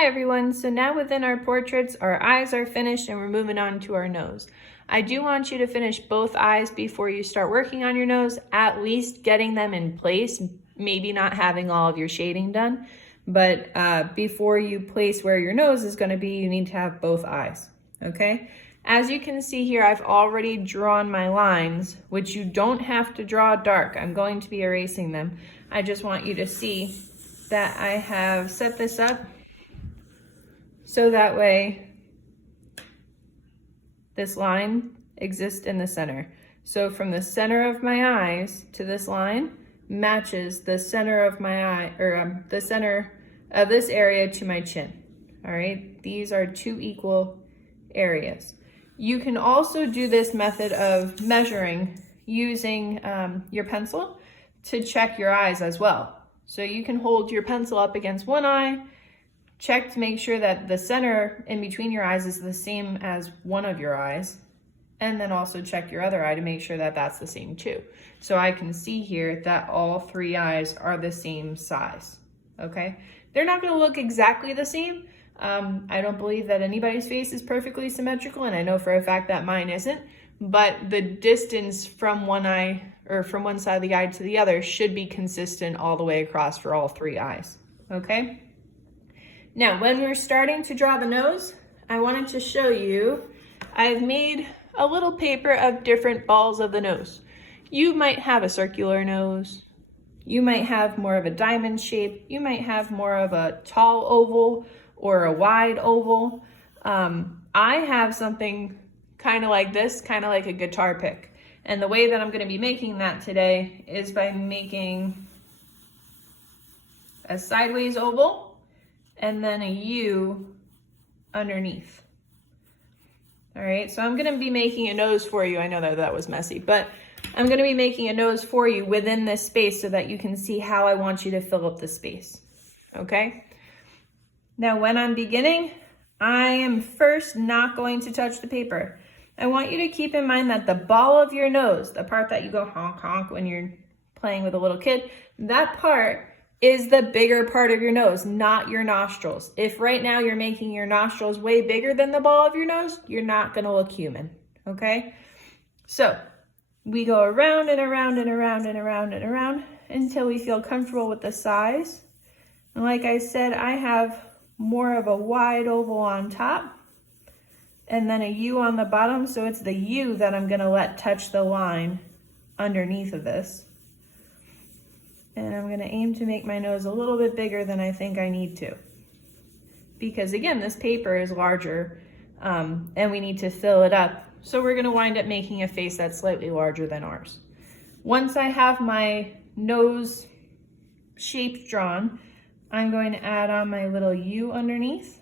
Hi everyone, so now within our portraits, our eyes are finished and we're moving on to our nose. I do want you to finish both eyes before you start working on your nose, at least getting them in place, maybe not having all of your shading done, but before you place where your nose is going to be, you need to have both eyes, okay? As you can see here, I've already drawn my lines, which you don't have to draw dark. I'm going to be erasing them. I just want you to see that I have set this up so that way this line exists in the center. So from the center of my eyes to this line matches the center of my eye, or the center of this area to my chin. All right, these are two equal areas. You can also do this method of measuring using your pencil to check your eyes as well. So you can hold your pencil up against one eye, check to make sure that the center in between your eyes is the same as one of your eyes, and then also check your other eye to make sure that that's the same too. So I can see here that all three eyes are the same size, okay? They're not gonna look exactly the same. I don't believe that anybody's face is perfectly symmetrical, and I know for a fact that mine isn't, but the distance from one eye, or from one side of the eye to the other, should be consistent all the way across for all three eyes, okay? Now, when we're starting to draw the nose, I wanted to show you, I've made a little paper of different balls of the nose. You might have a circular nose. You might have more of a diamond shape. You might have more of a tall oval or a wide oval. I have something kind of like this, kind of like a guitar pick. And the way that I'm going to be making that today is by making a sideways oval and then a U underneath. All right, so I'm gonna be making a nose for you. I know that that was messy, but I'm gonna be making a nose for you within this space so that you can see how I want you to fill up the space, okay? Now, when I'm beginning, I am first not going to touch the paper. I want you to keep in mind that the ball of your nose, the part that you go honk honk when you're playing with a little kid, that part is the bigger part of your nose, not your nostrils. If right now you're making your nostrils way bigger than the ball of your nose, you're not gonna look human, okay? So we go around and around and around and around and around until we feel comfortable with the size. And like I said, I have more of a wide oval on top and then a U on the bottom, so it's the U that I'm gonna let touch the line underneath of this. And I'm gonna aim to make my nose a little bit bigger than I think I need to. Because again, this paper is larger and we need to fill it up. So we're gonna wind up making a face that's slightly larger than ours. Once I have my nose shape drawn, I'm going to add on my little U underneath,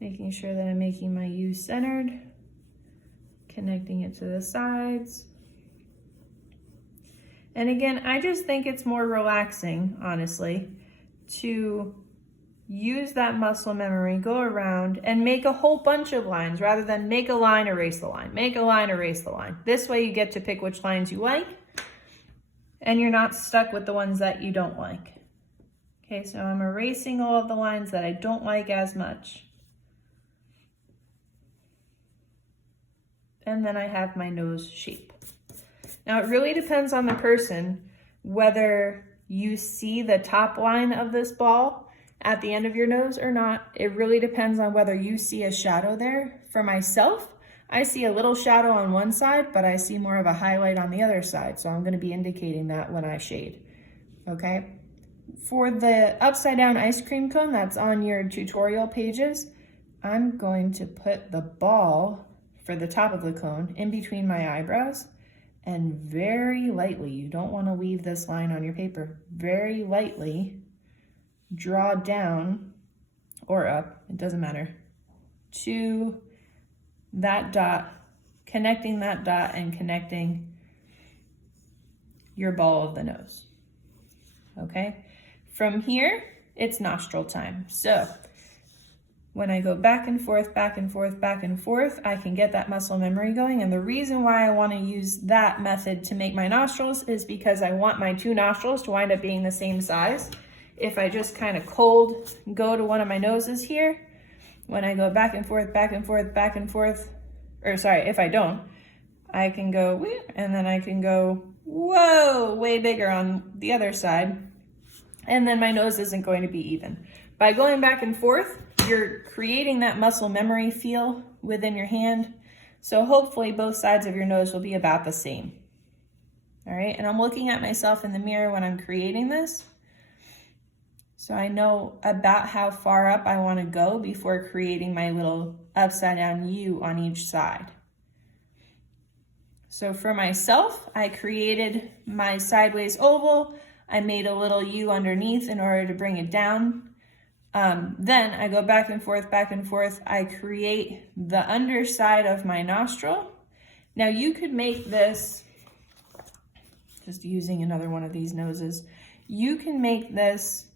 making sure that I'm making my U centered, connecting it to the sides. And again, I just think it's more relaxing, honestly, to use that muscle memory, go around and make a whole bunch of lines rather than make a line, erase the line, make a line, erase the line. This way you get to pick which lines you like and you're not stuck with the ones that you don't like. Okay, so I'm erasing all of the lines that I don't like as much. And then I have my nose shape. Now, it really depends on the person whether you see the top line of this ball at the end of your nose or not. It really depends on whether you see a shadow there. For myself, I see a little shadow on one side, but I see more of a highlight on the other side. So I'm going to be indicating that when I shade, okay? For the upside down ice cream cone that's on your tutorial pages, I'm going to put the ball for the top of the cone in between my eyebrows. And very lightly, you don't want to leave this line on your paper, very lightly draw down or up, it doesn't matter, to that dot, connecting that dot and connecting your ball of the nose, okay? From here, it's nostril time. So when I go back and forth, back and forth, back and forth, I can get that muscle memory going. And the reason why I want to use that method to make my nostrils is because I want my two nostrils to wind up being the same size. if I just kind of cold go to one of my noses here, when I go back and forth, back and forth, back and forth, or sorry, if I don't, I can go, and then I can go, whoa, way bigger on the other side. And then my nose isn't going to be even. By going back and forth, you're creating that muscle memory feel within your hand. So hopefully both sides of your nose will be about the same. All right, and I'm looking at myself in the mirror when I'm creating this. So I know about how far up I want to go before creating my little upside down U on each side. So for myself, I created my sideways oval. I made a little U underneath in order to bring it down. Then I go back and forth, back and forth. I create the underside of my nostril. Now you could make this, just using another one of these noses, you can make this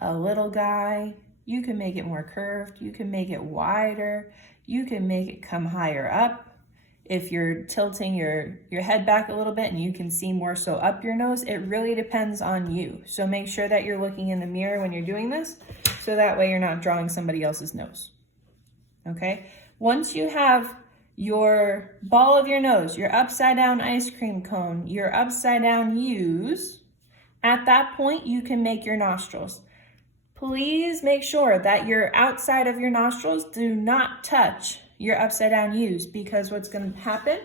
a little guy. You can make it more curved. You can make it wider. You can make it come higher up. If you're tilting your head back a little bit and you can see more so up your nose, it really depends on you. So make sure that you're looking in the mirror when you're doing this, so that way you're not drawing somebody else's nose. Okay? Once you have your ball of your nose, your upside down ice cream cone, your upside down U's, at that point you can make your nostrils. Please make sure that your outside of your nostrils do not touch your upside down U's, because what's going to happen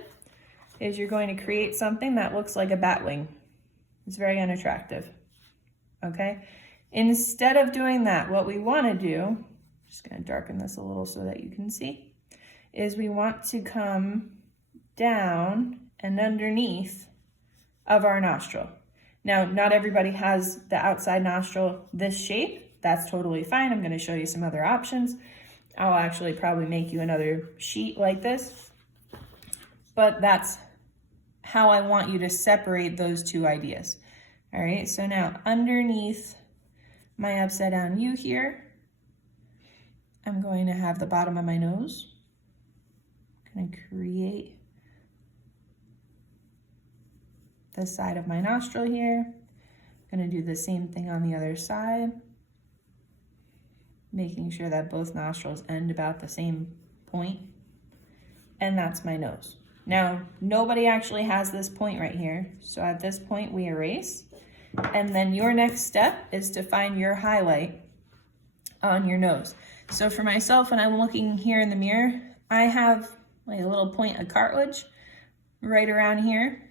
is you're going to create something that looks like a bat wing. It's very unattractive. Okay? Instead of doing that, what we want to do, just going to darken this a little so that you can see, is we want to come down and underneath of our nostril. Now, not everybody has the outside nostril this shape. That's totally fine. I'm going to show you some other options. I'll actually probably make you another sheet like this, but that's how I want you to separate those two ideas. All right, so now underneath my upside down U here, I'm going to have the bottom of my nose. I'm going to create the side of my nostril here. I'm going to do the same thing on the other side, making sure that both nostrils end about the same point. And that's my nose. Now, nobody actually has this point right here. So at this point we erase. And then your next step is to find your highlight on your nose. So for myself, when I'm looking here in the mirror, I have like a little point of cartilage right around here.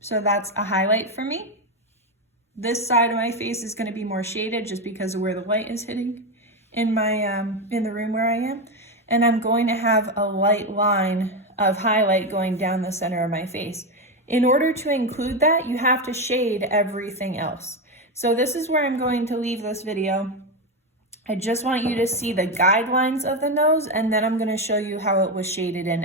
So that's a highlight for me. This side of my face is going to be more shaded just because of where the light is hitting in my in the room where I am, and I'm going to have a light line of highlight going down the center of my face. In order to include that, you have to shade everything else. So this is where I'm going to leave this video. I just want you to see the guidelines of the nose, and then I'm going to show you how it was shaded in.